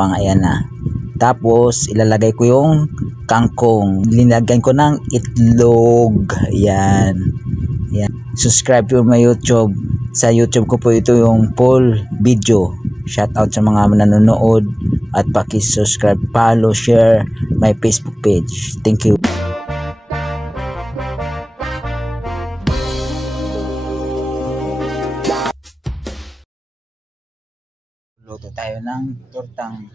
Pang ayan na. Tapos ilalagay ko yung kangkong. Linagyan ko ng itlog. Ayan. Ayan. Subscribe to my YouTube. Sa YouTube ko po ito yung full video. Shout out sa mga nanonood at paki-subscribe, follow, share my Facebook page. Thank you. Luto tayo ng tortang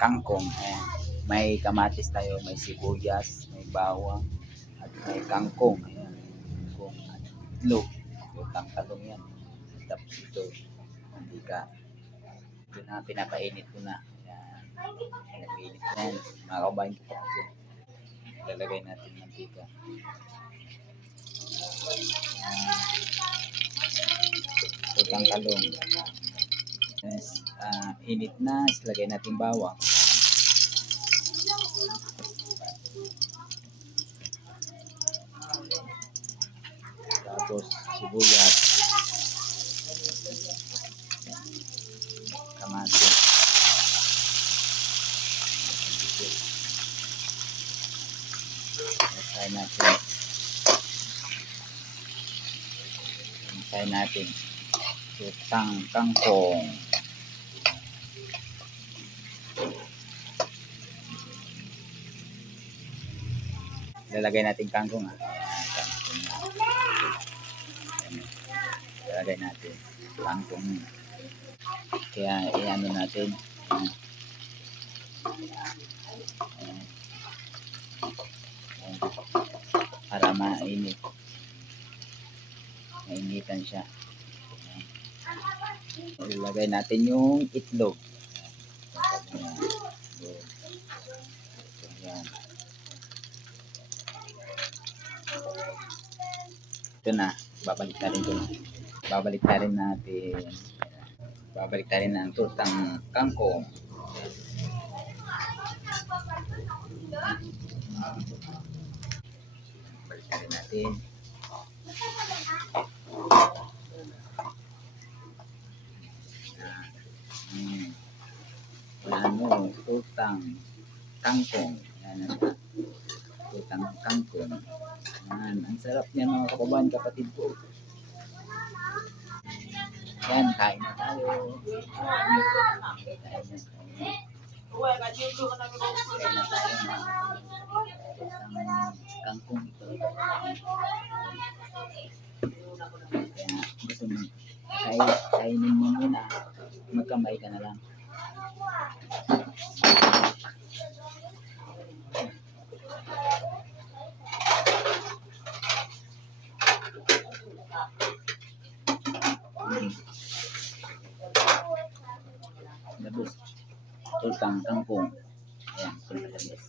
kangkong. Ayan. May kamatis tayo, may sibuyas, may bawang, at may kangkong. Ayan. Kangkong at itlog. Tortang talong yan. Tapos ito, mantika. Ito na, pinapainit ko na. Ayan. Pinapainit na yan. Mga kabahin ko pa kasi. Lalagay natin mantika. Tortang talong. Yes, init na, ilagay natin bawang. Tapos sibuyas, kamatis. Try natin. Try natin. Tortang kangkong. Lalagay natin kangkong ha. Lalagay natin kangkong. Kaya i-ano natin. Para mainit. Mainitan siya. Ilagay natin yung itlog. Ayan. Ito na, babalik na rin ito. Babalik na rin natin. Babalik na rin ang tortang kangkong. Balik na rin natin. Ano, tortang kangkong. Ayan, tortang kangkong. Ayan, ang sarap niya mga kababayan, kapatid ko. Ayan, kain na tayo. Kain na tayo. Kangkong ito. Kaya gusto mo, kainin mo muna, magkamay ka na lang. Labos. Tortang kangkong. Ayan, labos.